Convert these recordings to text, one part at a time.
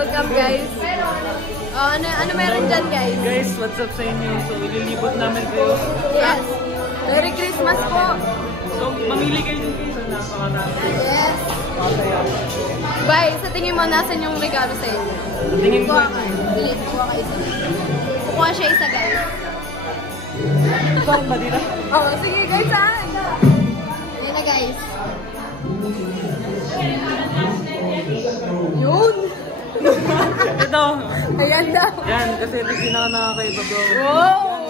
welcome guys. Ano meron dyan guys? Guys, what's up sa inyo? So, ililibot namin kayo. Yes. Merry Christmas po. So, mamili kayo din kayo sa napakadami. Yes. Bye. Sa tingin mo, nasan yung regalo sa inyo? Sa tingin ko. Kuha ka isa. Kuha siya isa guys. Saan ba dito? Oo, sige guys ha. Ayan na guys. Yun. Ito. Ayan daw. Yan, kasi ito pinaka-nakakaiba bro. Wow.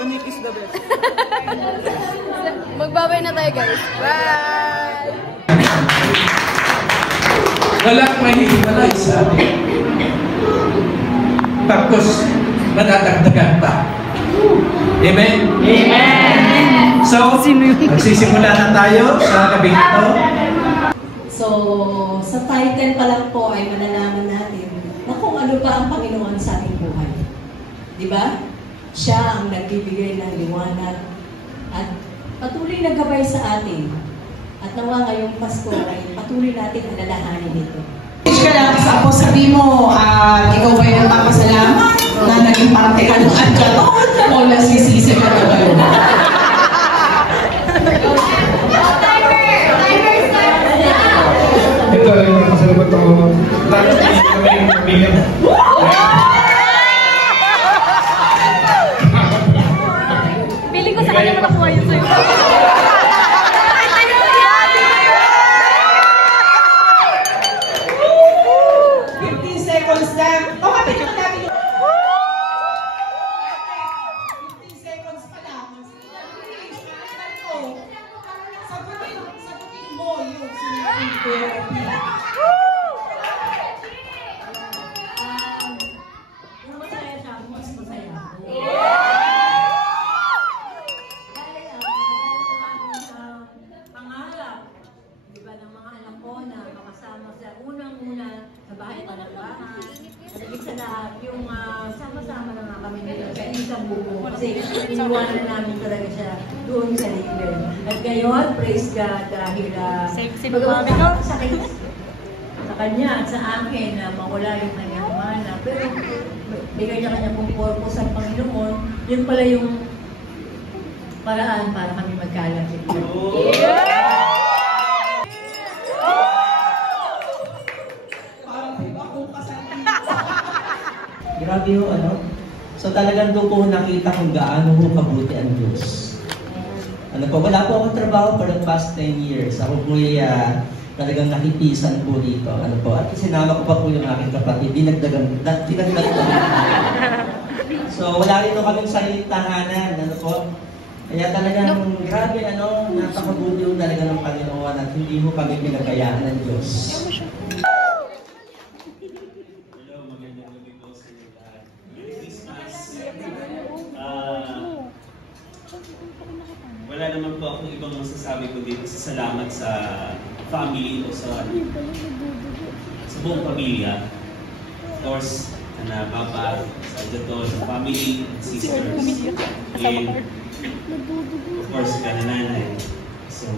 Unique is the best. Magbabay na tayo guys. Bye! Walang mahihiwalay sa atin. Tapos, madadagdagan pa. Amen? Amen! So, magsisimula na tayo sa gabi ito. So, sa title pa lang po ay malalaman natin na kung ano ba ang Panginoon sa ating buhay. Di ba? Siya ang nagbibigay ng liwanag at patuloy na gabay sa atin. At nawa ngayong Pasko ay patuloy natin alalahanin ito. Ka lang sa ako, sabi mo, ikaw ba yung papasalamat na naging parte ka ng adyato o nagsisisi ka na ba yun? Ito yung pasalamat ako. Tapos kami yung pamilya. Feeling ko sa kanya nakakuha yun sa'yo. 15 seconds lang. Tumatik lang natin yung... 15 seconds pa lang. Sagutin mo yung sinipin therapy. Masaya siya, mas masaya. Pangarap, di ba, ng mga anak ko na makasama sa unang-una sa bahay pa ng bahay. At ibig sa lahat, yung sama-sama na nga kami nila sa isang buko. Kasi iniwanan namin talaga siya doon sa libre. At ngayon, praise God dahil sa kanya at sa akin na mawala yung kanyang mana. Pero bigay niya kanya pong purpose ang Panginoon, yun pala yung paraan para kami magkalapit. Grabe yung ano. So talagang doon ko nakita kung gaano ko kabuti ang Diyos. Ano po, wala po akong trabaho for the past 10 years. Ako po talagang nakipisan po dito. Ano po, at sinama ko pa po yung aking kapatid. Dinagdagan ko. So wala rin po kaming sariling tahanan. Ano po. Kaya talagang grabe napakabuti yung talaga ng Panginoon at hindi mo kami pinagayaan ng Diyos. Wala naman po akong ibang masasabi ko dito sa salamat sa family o sa buong pamilya. Of course, na papa, sa dito, sa family, sisters, and of course, ka na nanay. So,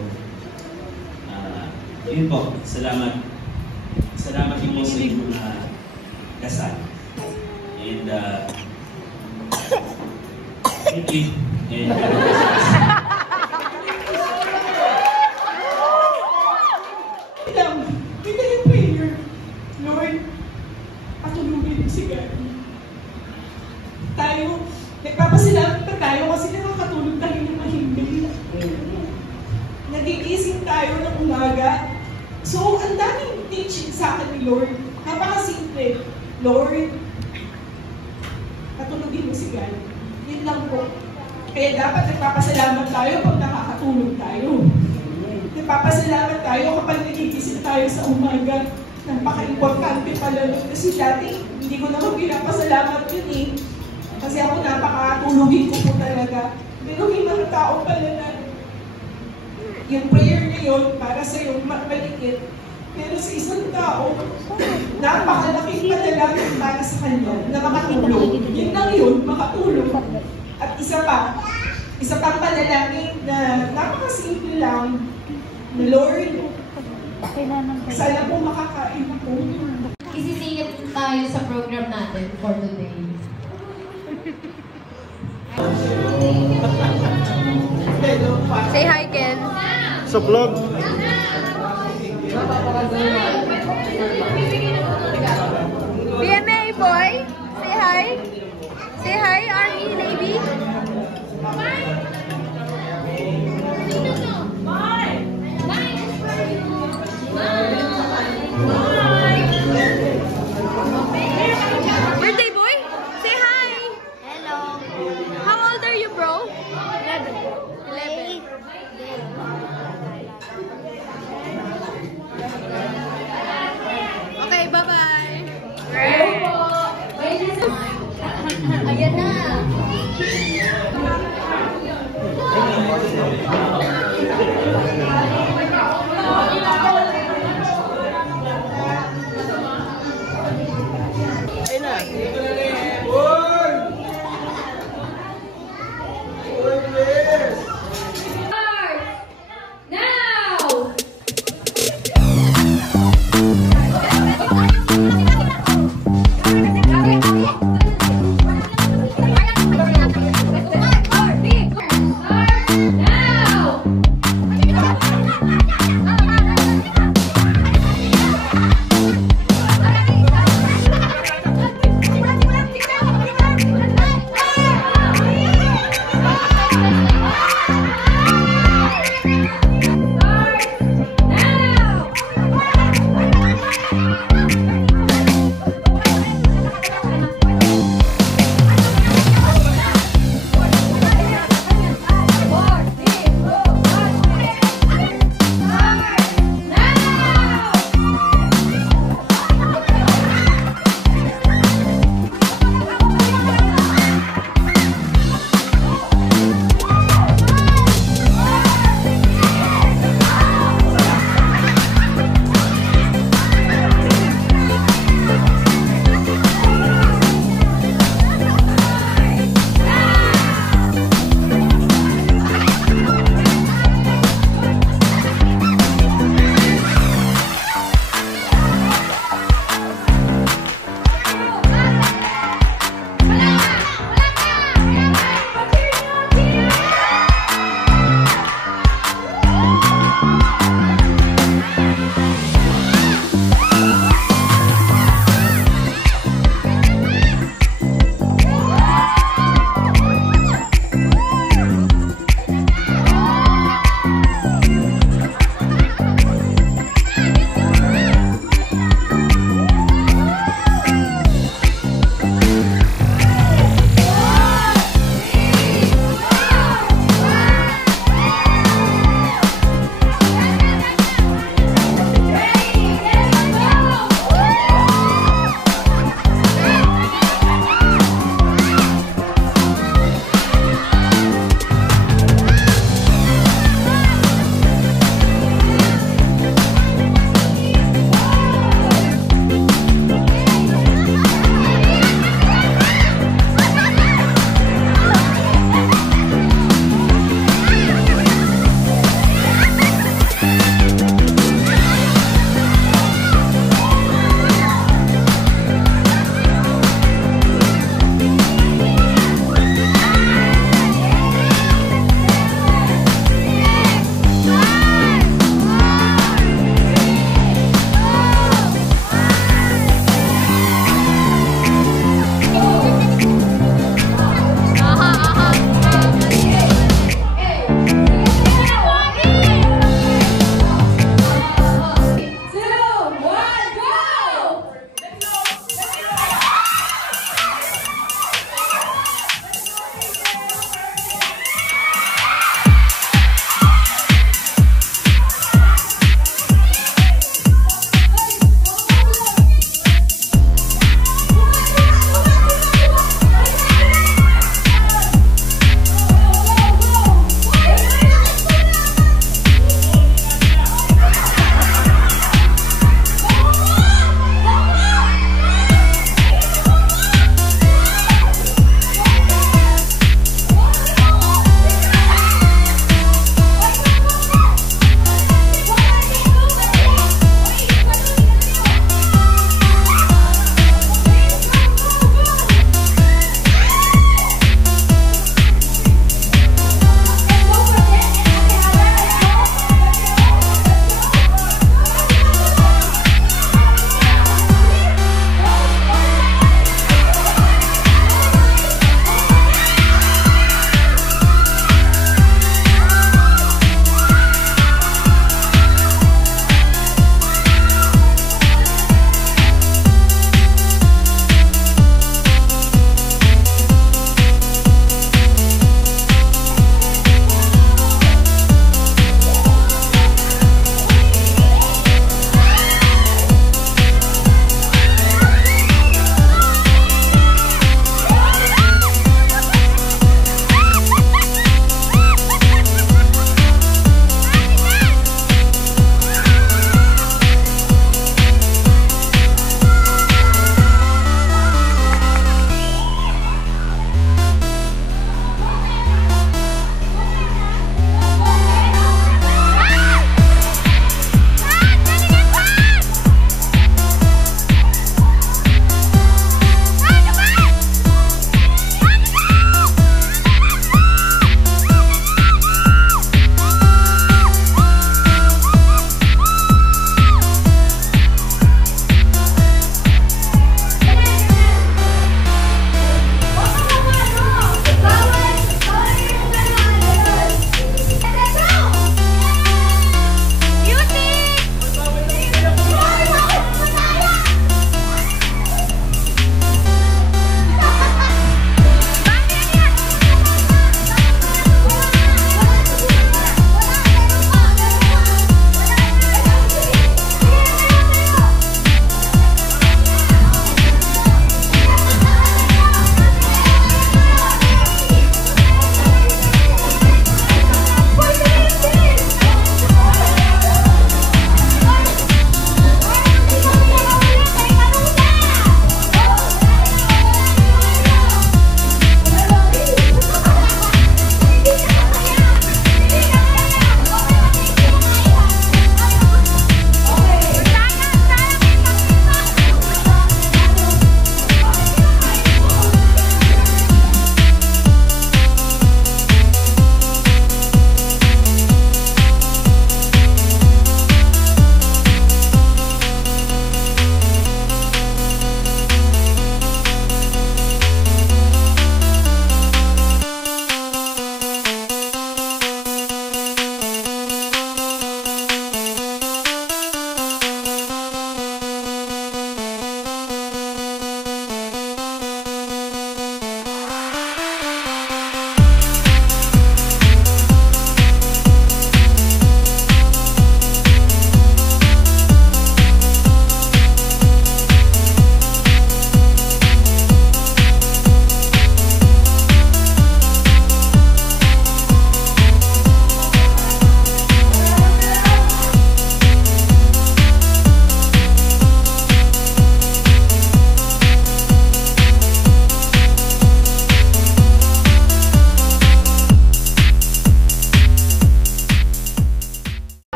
yun po, salamat. Salamat din po sa inyong kasal. And, thank you. And, Kita yung prayer. Lord, patulungin si God. Tayo, nagpapasalamat pa tayo kasi nakakatulog tayo ng mahimbing. Nagigising tayo ng umaga. So, ang daming teaching sa akin ni Lord. Napakasimple. Lord, patulungin mo si God. Yun lang po. Kaya dapat nagpapasalamat tayo pag nakakatulog tayo. Nagpapasalamat tayo kapag nagigising tayo sa umaga. Napaka-importante pala nun. Kasi dati, hindi ko naman pinapasalamat yun eh. Kasi ako napakatulugin ko po talaga. Pero may mga tao pala na yung prayer na yun para sa yung maliit. Pero sa isang tao, napakalaking panalangin para sa kanya na makatulog. Yun lang yun, makatulog. At isa pang panalangin na napakasimple lang, na Lord, sana po makakain ako. Isisingit tayo sa program natin for today. Say hi, Ken. Suklog. BMA boy, say hi. Say hi, Army, Navy. Birthday boy, say hi. Hello. How old are you, bro? 11.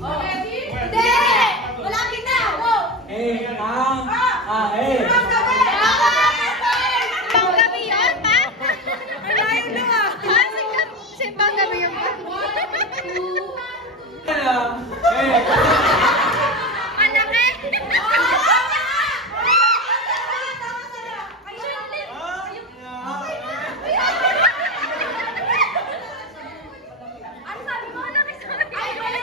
Hindi! Malapit na! Go! Panggabi yun, pa? Malayo na ah! Si panggabi yun pa? Malaki! Ano sabi mo? Malaki sabi? Ay, mali!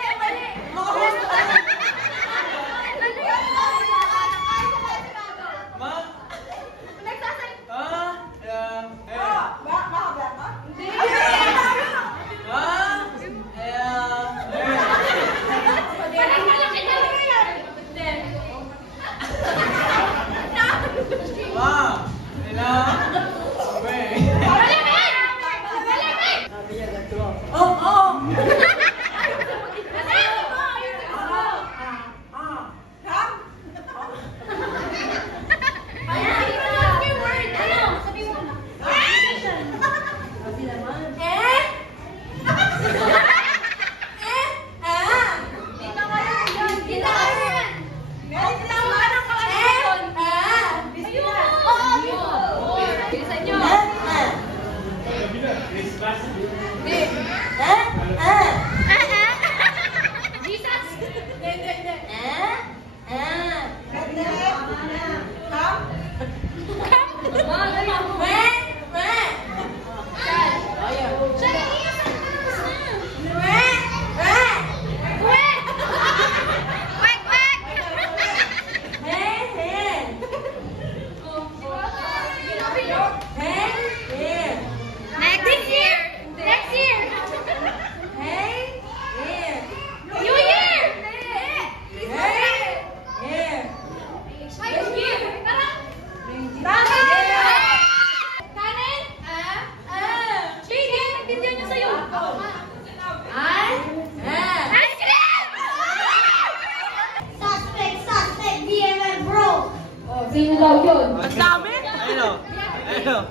Sino daw yun? Ang dami? Ayun o. Ayun o.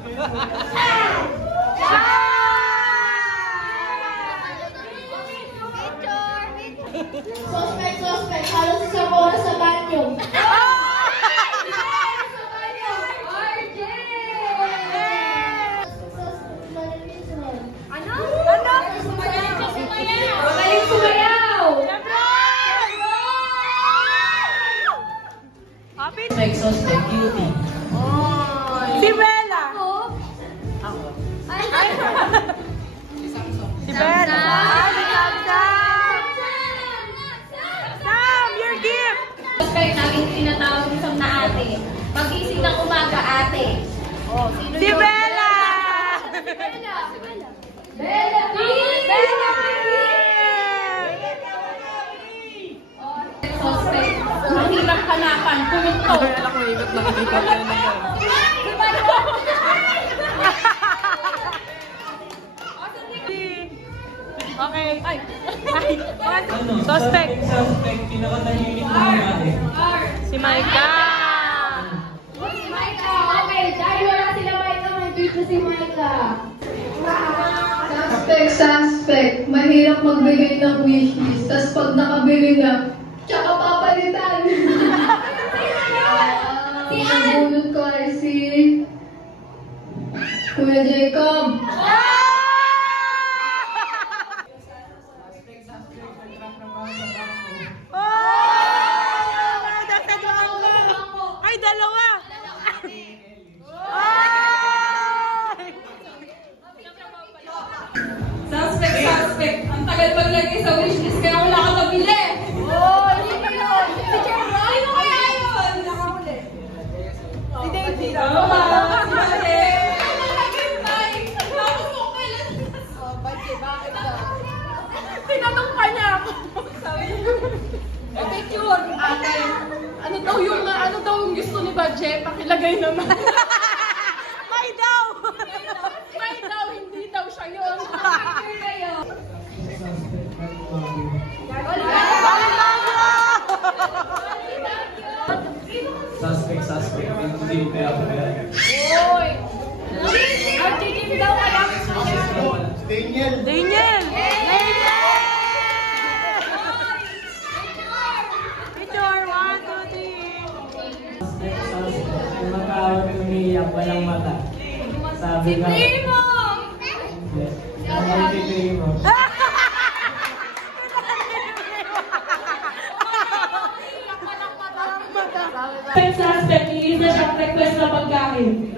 Suspect. Halos isang oras sa banyo. Ano? Magaling sumayaw! Suspect, guilty. Si Bella! Si Bella! Sam! Your gift! Suspect namin tinatawag isang na ate. Pag-ising ng umaga, ate. Oh, sino Si yun? Bella! Suspect. Mahirap hanapan. Pumunto. Alam ko, ikot na ikot na yun. Okay. Ay. Suspect. Suspect, pinakatahimik na nangyari. Si Micah. Okay, dahil wala sila Micah, may dito si Micah. Suspect. Mahirap magbigay ng wishlist. Tapos pag nakabili na, tsaka papalitan. Ang bunot ko ay si Kuya Jacob. Ay, dalawa! Suspect. Ang tagal paglagay sa wishlist kaya wala ka nabili. Hindi pa yun. Si Jerry. Sino kaya yun? Nakahuli. Si Daisy. Bakit ba? Tinanong pa niya ako. Sabi niya, picture, ate. Ano daw yung gusto ni Badje? Pakilagay naman. May daw! May daw, hindi daw siya yun. Picture kayo. Suspect. Hindi ko kaya Oy! Ang chichim daw alam. Daniel! walang mata. Si Sabi ka. Primo! Sabi si Primo. Suspect, iisa siyang request na pagkain.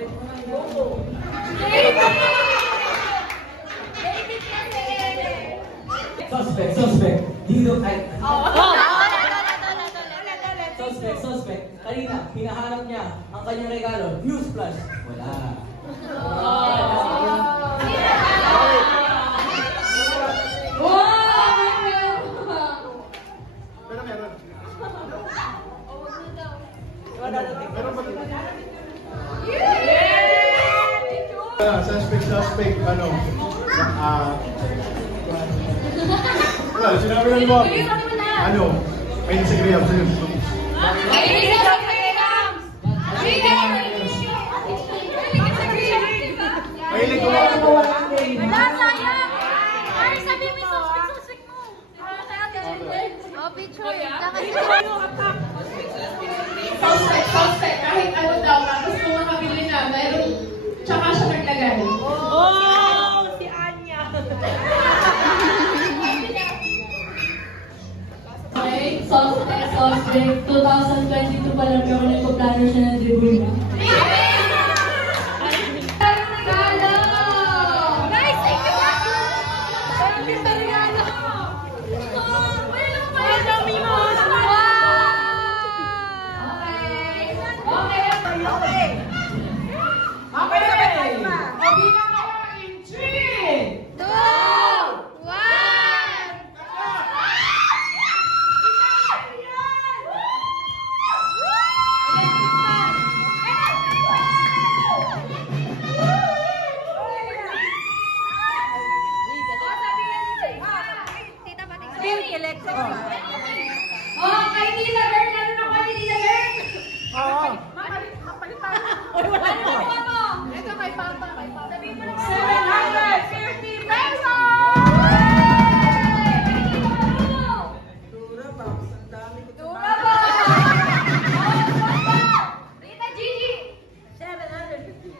Suspect. Dito ay... Suspect. Kanina, hinahanap niya ang kanyang regalo. Newsflash. Wala. Suspect, ano? Wala, sinabi lang mo. Ano? May Instagram. Mahilig ko mga Sayang! Ay, sabi mo yung suspect mo. Oh, picture. Suspect, kahit ano daw, tapos kung makabili na, meron, tsaka siya naglagay. Oh, si Anya. Okay, suspect, 2022 pa lang ako nagpaplano siya ng dribble niya. Guys, thank you! Thank you sa regalo! Oh, kay Tita Girl, meron ako kay Tita Girl. Oo. Ano mo? Ito kay Papa. Sabihin mo na 750 pesos! Dura ba? Rita Gigi. 750.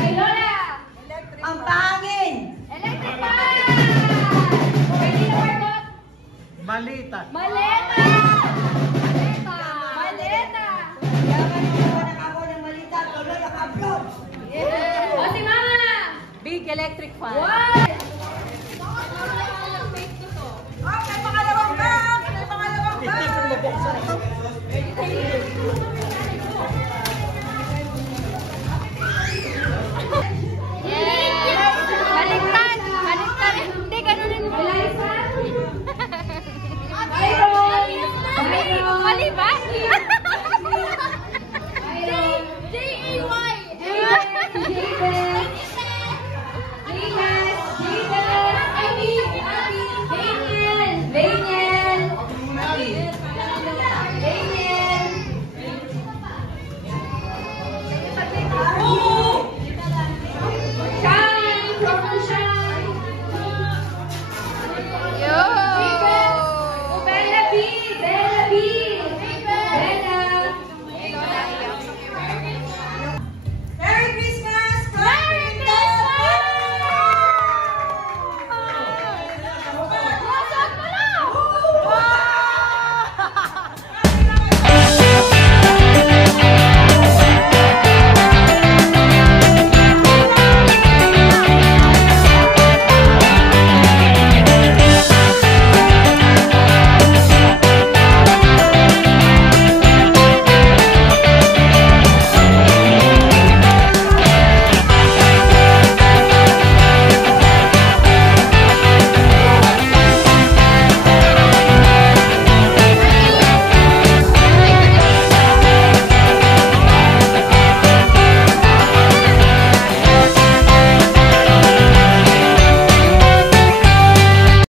Kay Lola. Ang pangin. Electric fan. Kay Tita Margot. Malita. Maleta. Yaman yung naman ako ng malita. Tuloy ang upload. O si Mama. Big electric fan. What?